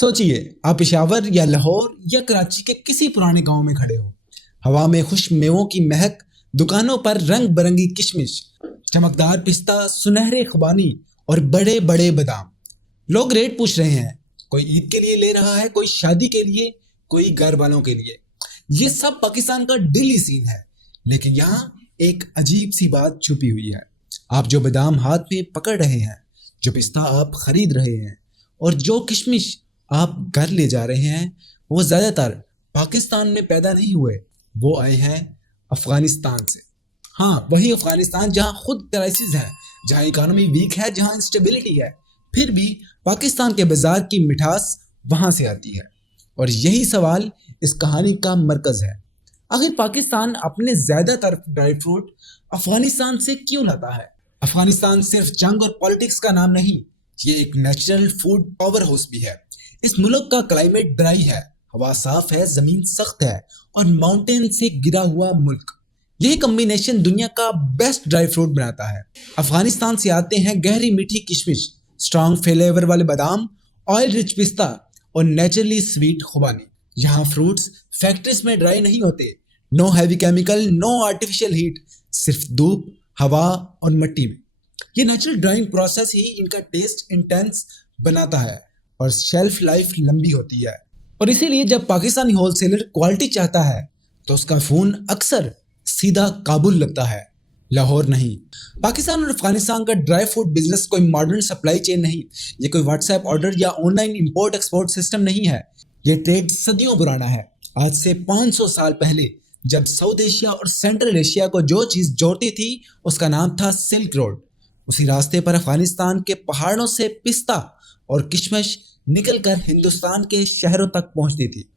सोचिए, आप पेशावर या लाहौर या कराची के किसी पुराने गांव में खड़े हो। हवा में खुश मेवों की महक, दुकानों पर रंग बिरंगी किशमिश, चमकदार पिस्ता, सुनहरे खुबानी और बड़े बड़े बादाम। लोग रेट पूछ रहे हैं, कोई ईद के लिए ले रहा है, कोई शादी के लिए, कोई घर वालों के लिए। ये सब पाकिस्तान का डेली सीन है, लेकिन यहाँ एक अजीब सी बात छुपी हुई है। आप जो बादाम हाथ में पकड़ रहे हैं, जो पिस्ता आप खरीद रहे हैं और जो किशमिश आप घर ले जा रहे हैं, वो ज़्यादातर पाकिस्तान में पैदा नहीं हुए, वो आए हैं अफ़गानिस्तान से। हाँ, वही अफ़गानिस्तान जहाँ खुद क्राइसिस है, जहाँ इकोनॉमी वीक है, जहाँ इंस्टेबिलिटी है, फिर भी पाकिस्तान के बाज़ार की मिठास वहाँ से आती है। और यही सवाल इस कहानी का मरकज़ है। आखिर पाकिस्तान अपने ज़्यादातर ड्राई फ्रूट अफ़गानिस्तान से क्यों लाता है? अफ़गानिस्तान सिर्फ जंग और पॉलिटिक्स का नाम नहीं, ये एक नेचुरल फूड पावर हाउस भी है। इस मुल्क का क्लाइमेट ड्राई है, हवा साफ है, ज़मीन सख्त है और माउंटेन से घिरा हुआ मुल्क। यही कम्बिनेशन दुनिया का बेस्ट ड्राई फ्रूट बनाता है। अफ़गानिस्तान से आते हैं गहरी मीठी किशमिश, स्ट्रॉन्ग फ्लेवर वाले बादाम, ऑयल रिच पिस्ता और नेचुरली स्वीट खुबानी। यहाँ फ्रूट्स फैक्ट्रीज में ड्राई नहीं होते, no heavy chemical, no artificial heat, सिर्फ धूप, हवा और मिट्टी में। ये नेचुरल ड्राइंग प्रोसेस ही इनका टेस्ट इंटेंस बनाता है और शेल्फ लाइफ लंबी होती है। और इसीलिए जब पाकिस्तानी होलसेलर क्वालिटी चाहता है तो उसका फ़ोन अक्सर सीधा काबुल लगता है, लाहौर नहीं। पाकिस्तान और अफगानिस्तान का ड्राई फ्रूट बिजनेस कोई मॉडर्न सप्लाई चेन नहीं, ये कोई व्हाट्सएप ऑर्डर या ऑनलाइन इंपोर्ट एक्सपोर्ट सिस्टम नहीं है। ये ट्रेड सदियों पुराना है। आज से 500 साल पहले जब साउथ एशिया और सेंट्रल एशिया को जो चीज़ जोड़ती थी उसका नाम था सिल्क रोड। उसी रास्ते पर अफगानिस्तान के पहाड़ों से पिस्ता और किशमिश निकलकर हिंदुस्तान के शहरों तक पहुंचती थी।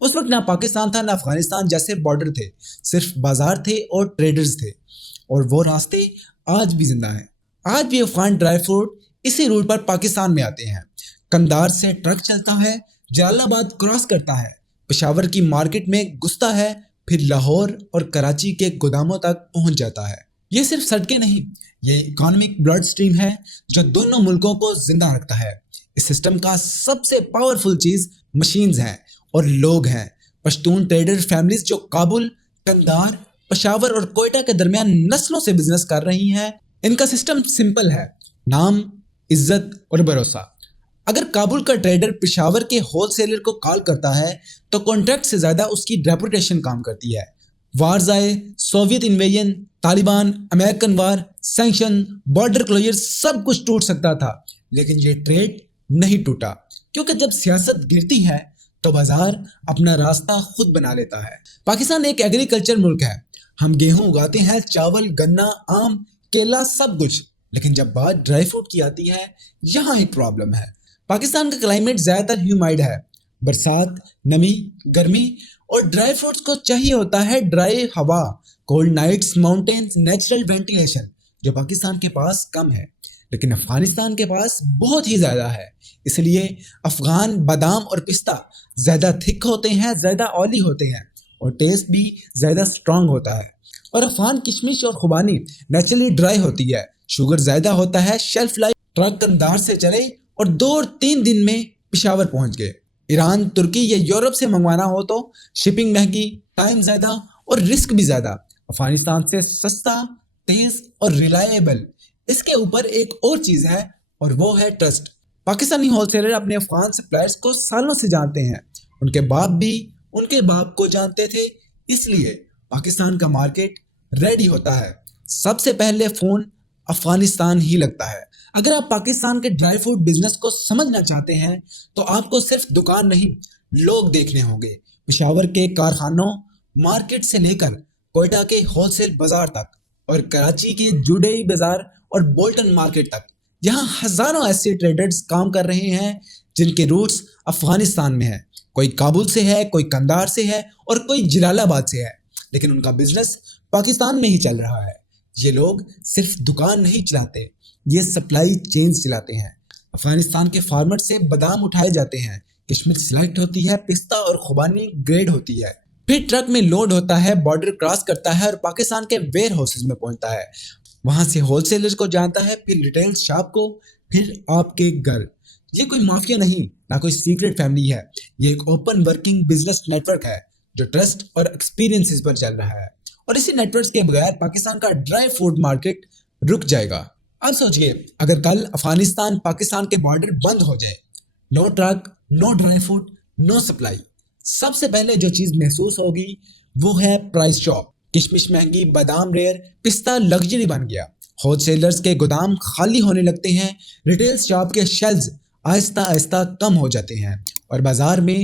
उस वक्त ना पाकिस्तान था ना अफगानिस्तान जैसे बॉर्डर थे, सिर्फ बाजार थे और ट्रेडर्स थे। और वो रास्ते आज भी जिंदा हैं। आज भी अफगान ड्राई फ्रूट इसी रूट पर पाकिस्तान में आते हैं। कंधार से ट्रक चलता है, जलालाबाद क्रॉस करता है, पेशावर की मार्केट में घुसता है, फिर लाहौर और कराची के गोदामों तक पहुंच जाता है। ये सिर्फ सड़कें नहीं, ये इकोनॉमिक ब्लड स्ट्रीम है जो दोनों मुल्कों को जिंदा रखता है। इस सिस्टम का सबसे पावरफुल चीज़ मशीन्स हैं और लोग हैं। पश्तून ट्रेडर फैमिलीज जो काबुल, कंधार, पेशावर और कोयटा के दरमियान नस्लों से बिजनेस कर रही हैं। इनका सिस्टम सिंपल है, नाम, इज्जत और भरोसा। अगर काबुल का ट्रेडर पेशावर के होलसेलर को कॉल करता है तो कॉन्ट्रैक्ट से ज़्यादा उसकी रेपुटेशन काम करती है। वार्स आए, सोवियत इन्वेजन, तालिबान, अमेरिकन वार, सैंक्शन, बॉर्डर क्लोजर, सब कुछ टूट सकता था, लेकिन ये ट्रेड नहीं टूटा, क्योंकि जब सियासत गिरती है तो बाजार अपना रास्ता खुद बना लेता है। पाकिस्तान एक एग्रीकल्चर मुल्क है। हम गेहूं उगाते हैं, चावल, गन्ना, आम, केला, सब कुछ। लेकिन जब बात ड्राई फ्रूट की आती है, यहाँ एक प्रॉब्लम है। पाकिस्तान का क्लाइमेट ज़्यादातर ह्यूमिड है, बरसात, नमी, गर्मी, और ड्राई फ्रूट्स को चाहिए होता है ड्राई हवा, cold nights, mountains, natural ventilation, जो पाकिस्तान के पास कम है, लेकिन अफगानिस्तान के पास बहुत ही ज़्यादा है। इसलिए अफगान बादाम और पिस्ता ज़्यादा थिक होते हैं, ज़्यादा ऑयली होते हैं और टेस्ट भी ज़्यादा स्ट्रॉन्ग होता है। और अफगान किशमिश और खुबानी नेचुरली ड्राई होती है, शुगर ज़्यादा होता है, शेल्फ लाइफ। ट्रक कंधार से चले और 2-3 दिन में पेशावर पहुंच गए। ईरान, तुर्की या यूरोप से मंगवाना हो तो शिपिंग महंगी, टाइम ज़्यादा और रिस्क भी ज़्यादा। अफगानिस्तान से सस्ता, तेज़ और रिलायबल। इसके ऊपर एक और चीज़ है और वो है ट्रस्ट। पाकिस्तानी होलसेलर अपने अफगान सप्लायर्स को सालों से जानते हैं। उनके बाप भी उनके बाप को जानते थे, इसलिए पाकिस्तान का मार्केट रेडी होता है। सबसे पहले फ़ोन अफगानिस्तान ही लगता है। अगर आप पाकिस्तान के ड्राई फ्रूट बिजनेस को समझना चाहते हैं तो आपको सिर्फ दुकान नहीं, लोग देखने होंगे। पेशावर के कारखानों, मार्केट से लेकर कोयटा के होलसेल बाजार तक और कराची के जुडेई बाजार और बोल्टन मार्केट तक, यहाँ हज़ारों ऐसे ट्रेडर्स काम कर रहे हैं जिनके रूट्स अफगानिस्तान में है। कोई काबुल से है, कोई कंधार से है और कोई जलालाबाद से है, लेकिन उनका बिजनेस पाकिस्तान में ही चल रहा है। ये लोग सिर्फ दुकान नहीं चलाते, ये सप्लाई चेन्स चलाते हैं। अफगानिस्तान के फार्मर से बादाम उठाए जाते हैं, किशमिश सिलेक्ट होती है, पिस्ता और खुबानी ग्रेड होती है, फिर ट्रक में लोड होता है, बॉर्डर क्रॉस करता है और पाकिस्तान के वेयर हाउसेज में पहुंचता है। वहां से होलसेलर को जानता है, फिर रिटेल शॉप को, फिर आपके घर। یہ کوئی مافیا نہیں، نہ کوئی سیکرٹ فیملی ہے، یہ ایک open working business network ہے جو ٹرسٹ اور ایکسپیرینسز پر چل رہا ہے، اور اسی نیٹ ورک کے بغیر پاکستان کا ڈرائی فروٹ مارکیٹ رک جائے گا۔ اب سوچئے اگر کل افغانستان پاکستان کے بارڈر بند ہو جائے، نو ٹرک، نو ڈرائی فروٹ، نو سپلائی، سب سے پہلے جو چیز محسوس ہوگی وہ ہے پرائس شاک۔ کشمش مہنگی، بادام ریئر، پستہ لگژری بن گیا، ہول سیلرز کے گودام خالی ہونے لگتے ہیں، ریٹیل شاپ کے شیلز آہستہ آہستہ کم ہو جاتے ہیں اور بازار میں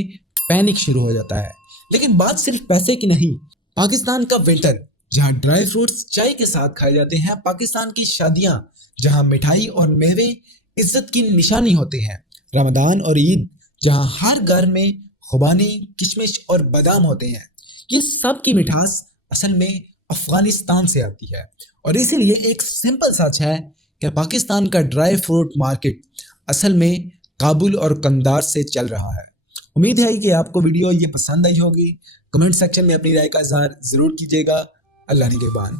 پینک شروع ہو جاتا ہے۔ لیکن بات صرف پیسے کی نہیں، پاکستان کا ونٹر جہاں ڈرائی فروٹس چائے کے ساتھ کھائے جاتے ہیں، پاکستان کی شادیاں جہاں مٹھائی اور میوے عزت کی نشانی ہوتے ہیں، رمضان اور عید جہاں ہر گھر میں خوبانی، کشمش اور بادام ہوتے ہیں، یہ سب کی مٹھاس اصل میں افغانستان سے آتی ہے۔ اور اسی لیے ایک سمپل سچ ہے کہ پاکستان کا ڈرائی فروٹ مارکیٹ اصل میں کابل اور قندار سے چل رہا ہے۔ امید ہے کہ آپ کو ویڈیو یہ پسند آئی ہوگی۔ کمنٹ سیکشن میں اپنی رائے کا اظہار ضرور کیجیے گا۔ اللہ نگہبان۔